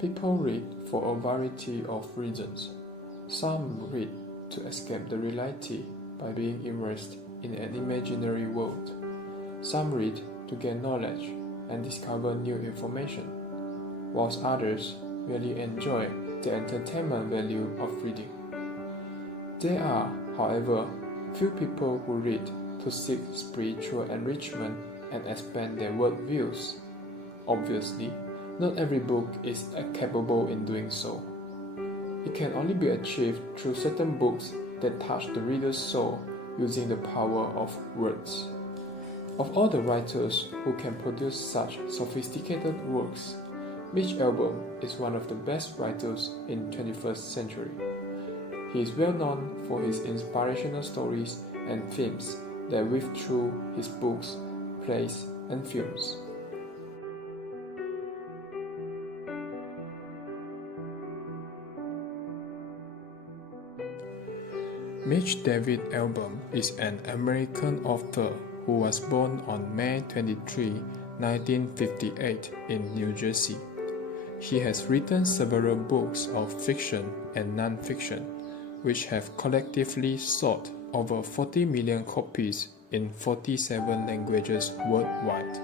People read for a variety of reasons. Some read to escape the reality by being immersed in an imaginary world. Some read to gain knowledge and discover new information, whilst others merely enjoy the entertainment value of reading. There are, however, few people who read to seek spiritual enrichment and expand their worldviews. Obviously, not every book is capable in doing so. It can only be achieved through certain books that touch the reader's soul using the power of words. Of all the writers who can produce such sophisticated works, Mitch Albom is one of the best writers in 21st century. He is well known for his inspirational stories and themes that weave through his books, plays, and films. Mitch David Albom is an American author who was born on May 23, 1958 in New Jersey. He has written several books of fiction and non-fiction, which have collectively sold over 40 million copies in 47 languages worldwide.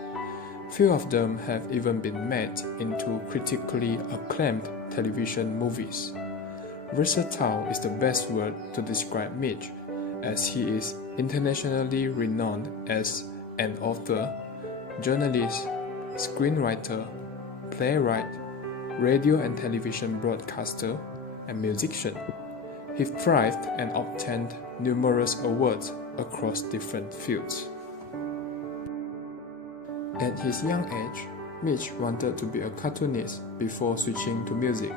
Few of them have even been made into critically acclaimed television movies. Versatile is the best word to describe Mitch, as he is internationally renowned as an author, journalist, screenwriter, playwright, radio and television broadcaster, and musician. He thrived and obtained numerous awards across different fields. At his young age, Mitch wanted to be a cartoonist before switching to music.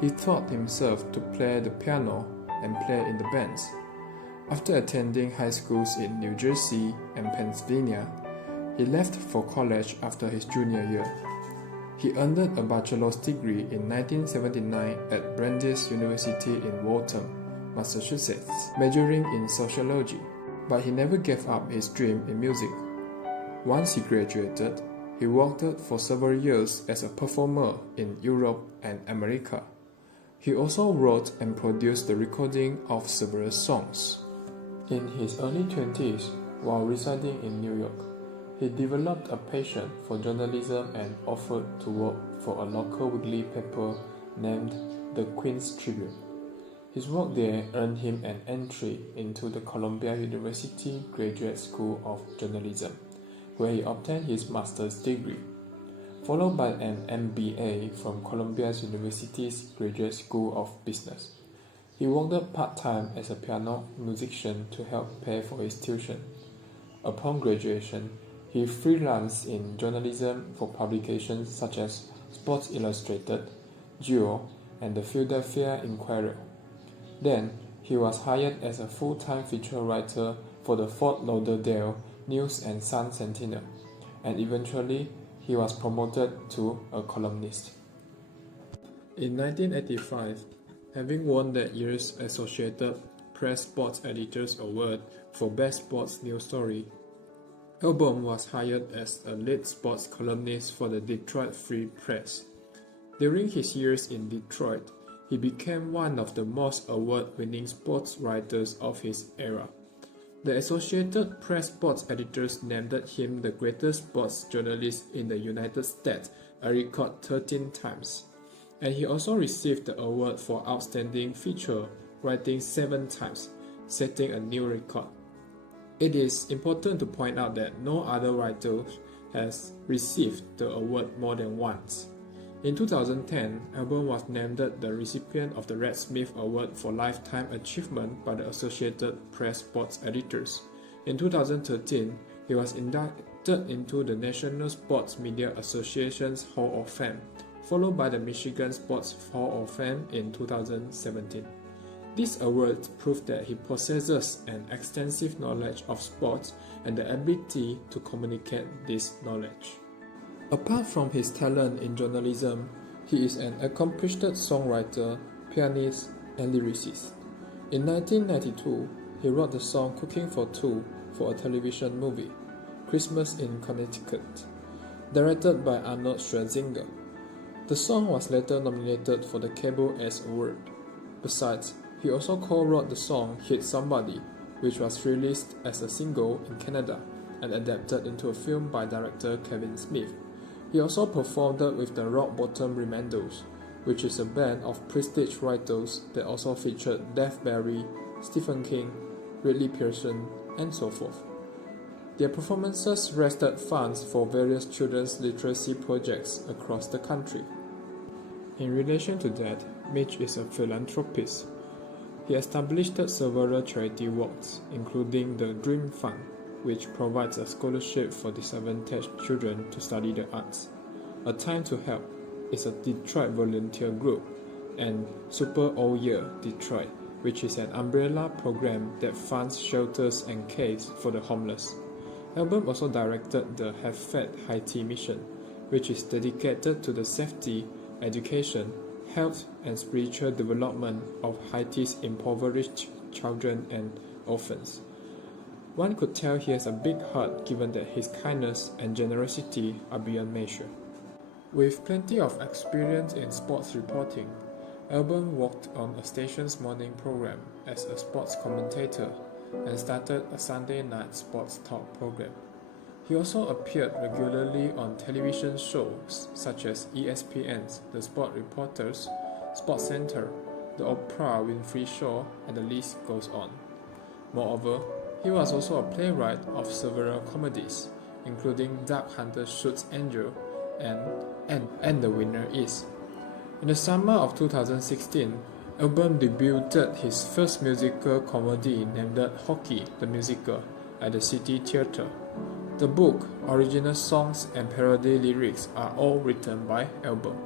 He taught himself to play the piano and play in the bands. After attending high schools in New Jersey and Pennsylvania, he left for college after his junior year. He earned a bachelor's degree in 1979 at Brandeis University in Waltham, Massachusetts, majoring in sociology, but he never gave up his dream in music. Once he graduated, he worked for several years as a performer in Europe and America. He also wrote and produced the recording of several songs. In his early 20s, while residing in New York, he developed a passion for journalism and offered to work for a local weekly paper named the Queen's Tribune. His work there earned him an entry into the Columbia University Graduate School of Journalism, where he obtained his master's degree, followed by an MBA from Columbia University's Graduate School of Business. He worked part-time as a piano musician to help pay for his tuition. Upon graduation, he freelanced in journalism for publications such as Sports Illustrated, Geo, and the Philadelphia Inquirer. Then, he was hired as a full-time feature writer for the Fort Lauderdale News and Sun-Sentinel, and eventually he was promoted to a columnist. In 1985, having won that year's Associated Press Sports Editors Award for Best Sports News Story, Albom was hired as a lead sports columnist for the Detroit Free Press. During his years in Detroit, he became one of the most award-winning sports writers of his era. The Associated Press sports editors named him the greatest sports journalist in the United States a record 13 times, and he also received the award for Outstanding Feature Writing 7 times, setting a new record. It is important to point out that no other writer has received the award more than once. In 2010, Albom was named the recipient of the Red Smith Award for Lifetime Achievement by the Associated Press Sports Editors. In 2013, he was inducted into the National Sports Media Association's Hall of Fame, followed by the Michigan Sports Hall of Fame in 2017. These awards prove that he possesses an extensive knowledge of sports and the ability to communicate this knowledge. Apart from his talent in journalism, he is an accomplished songwriter, pianist, and lyricist. In 1992, he wrote the song Cooking for Two for a television movie, Christmas in Connecticut, directed by Arnold Schwarzenegger. The song was later nominated for the BIS award. Besides, he also co-wrote the song Hit Somebody, which was released as a single in Canada and adapted into a film by director Kevin Smith. He also performed with the Rock Bottom Remendos, which is a band of prestige writers that also featured Dave Barry, Stephen King, Ridley Pearson, and so forth. Their performances raised funds for various children's literacy projects across the country. In relation to that, Mitch is a philanthropist. He established several charity works, including the Dream Fund, which provides a scholarship for disadvantaged children to study the arts. A Time to Help is a Detroit volunteer group, and Super All Year Detroit, which is an umbrella program that funds shelters and caves for the homeless. Albom also directed the Have Fed Haiti mission, which is dedicated to the safety, education, health, and spiritual development of Haiti's impoverished children and orphans. One could tell he has a big heart given that his kindness and generosity are beyond measure. With plenty of experience in sports reporting, Albom worked on a station's morning program as a sports commentator and started a Sunday night sports talk program. He also appeared regularly on television shows such as ESPN's The Sport Reporters, SportsCenter, The Oprah Winfrey Show, and the list goes on. Moreover, he was also a playwright of several comedies, including Duck Hunter Shoots Angel and The Winner Is. In the summer of 2016, Albom debuted his first musical comedy named Hockey the Musical at the City Theatre. The book, original songs, and parody lyrics are all written by Albom.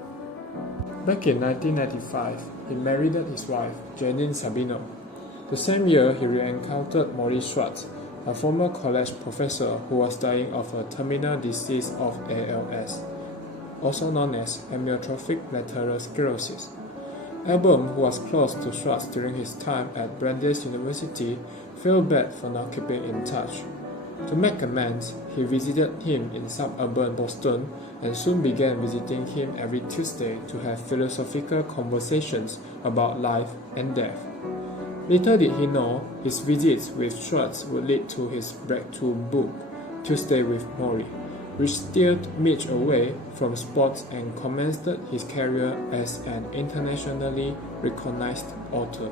Back in 1995, he married his wife, Janine Sabino. The same year, he re-encountered Morrie, a former college professor who was dying of a terminal disease of ALS, also known as amyotrophic lateral sclerosis. Albom, who was close to Schwartz during his time at Brandeis University, felt bad for not keeping in touch. To make amends, he visited him in suburban Boston and soon began visiting him every Tuesday to have philosophical conversations about life and death. Little did he know, his visits with Schwartz would lead to his breakthrough book, Tuesday with Morrie, which steered Mitch away from sports and commenced his career as an internationally recognized author.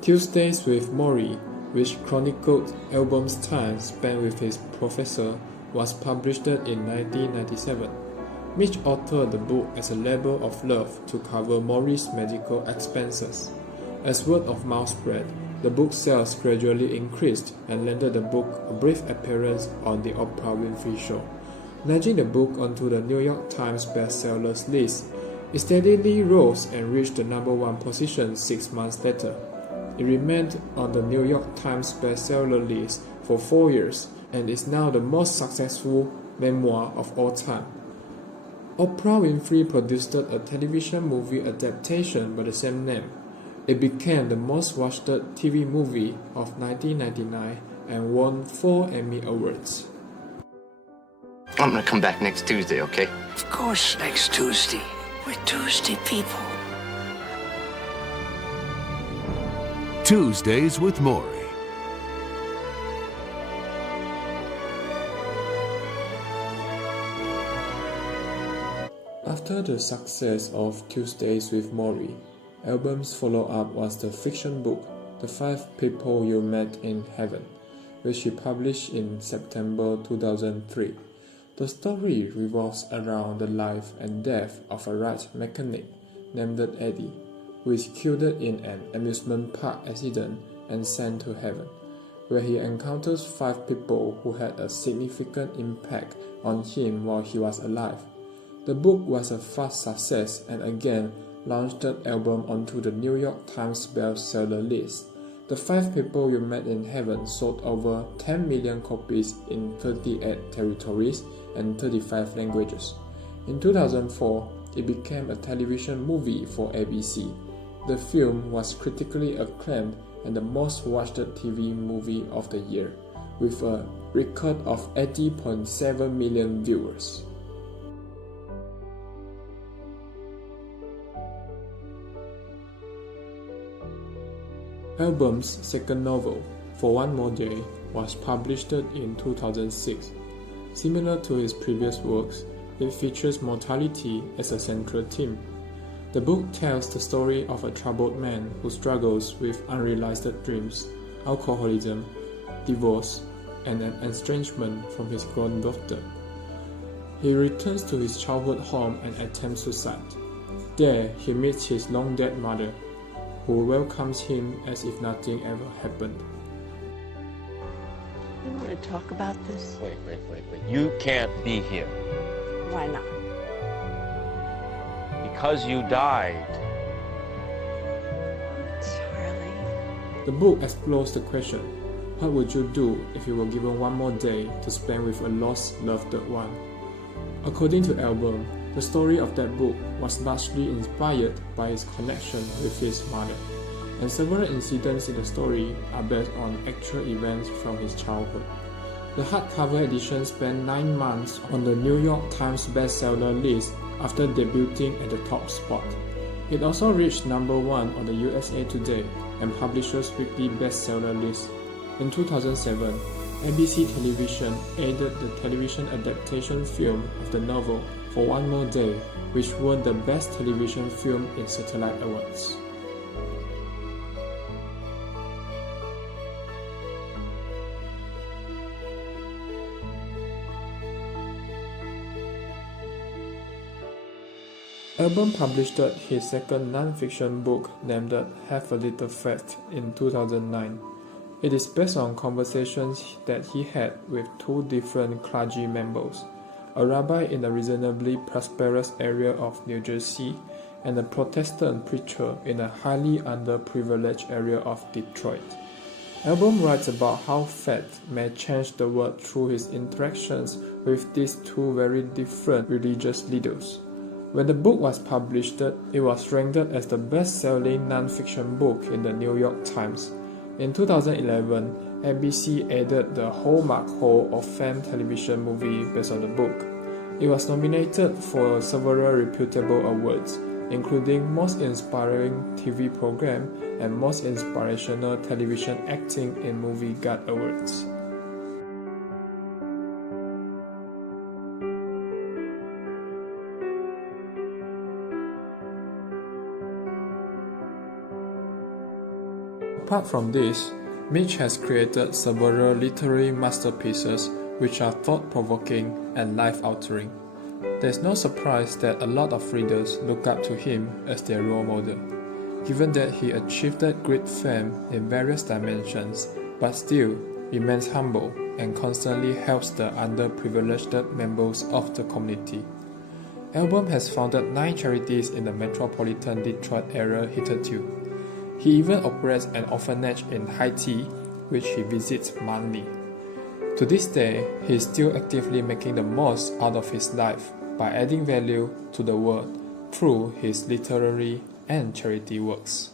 Tuesdays with Morrie, which chronicled Albom's time spent with his professor, was published in 1997. Mitch authored the book as a labor of love to cover Morrie's medical expenses. As word of mouth spread, the book sales gradually increased and landed the book a brief appearance on the Oprah Winfrey Show. Nudging the book onto the New York Times bestsellers list, it steadily rose and reached the #1 position 6 months later. It remained on the New York Times bestseller list for 4 years and is now the most successful memoir of all time. Oprah Winfrey produced a television movie adaptation by the same name. It became the most watched TV movie of 1999 and won 4 Emmy Awards. I'm gonna come back next Tuesday, okay? Of course, next Tuesday. We're Tuesday people. Tuesdays with Morrie. After the success of Tuesdays with Morrie, Albom's follow-up was the fiction book The 5 People You Met in Heaven, which he published in September 2003. The story revolves around the life and death of a ride mechanic named Eddie, who is killed in an amusement park accident and sent to heaven, where he encounters 5 people who had a significant impact on him while he was alive. The book was a fast success and again launched the Albom onto the New York Times bestseller list. The 5 People You Met in Heaven sold over 10 million copies in 38 territories and 35 languages. In 2004, it became a television movie for ABC. The film was critically acclaimed and the most watched TV movie of the year, with a record of 80.7 million viewers. Albom's second novel, For One More Day, was published in 2006. Similar to his previous works, it features mortality as a central theme. The book tells the story of a troubled man who struggles with unrealized dreams, alcoholism, divorce, and an estrangement from his grown daughter. He returns to his childhood home and attempts suicide. There, he meets his long-dead mother, who welcomes him as if nothing ever happened. You want to talk about this? Wait. You can't be here Why not? because you died. Charlie. The book explores the question, what would you do if you were given one more day to spend with a lost loved one? According to Albom, the story of that book was largely inspired by his connection with his mother, and several incidents in the story are based on actual events from his childhood. The hardcover edition spent 9 months on the New York Times bestseller list after debuting at the top spot. It also reached number 1 on the USA Today and Publishers Weekly bestseller list. In 2007, ABC Television aired the television adaptation film of the novel For One More Day, which won the Best Television Film in Satellite Awards. Albom published his second non-fiction book named Have a Little Faith in 2009. It is based on conversations that he had with 2 different clergy members, a rabbi in a reasonably prosperous area of New Jersey and a Protestant preacher in a highly underprivileged area of Detroit. Albom writes about how faith may change the world through his interactions with these 2 very different religious leaders. When the book was published, it was ranked as the best-selling non-fiction book in the New York Times. In 2011, ABC added the Hallmark Hall of Fame television movie based on the book. It was nominated for several reputable awards, including Most Inspiring TV Program and Most Inspirational Television Acting in Movie Guide Awards. Apart from this, Mitch has created several literary masterpieces which are thought-provoking and life-altering. There's no surprise that a lot of readers look up to him as their role model, given that he achieved great fame in various dimensions, but still remains humble and constantly helps the underprivileged members of the community. Albom has founded 9 charities in the metropolitan Detroit area hitherto. He even operates an orphanage in Haiti, which he visits monthly. To this day, he is still actively making the most out of his life by adding value to the world through his literary and charity works.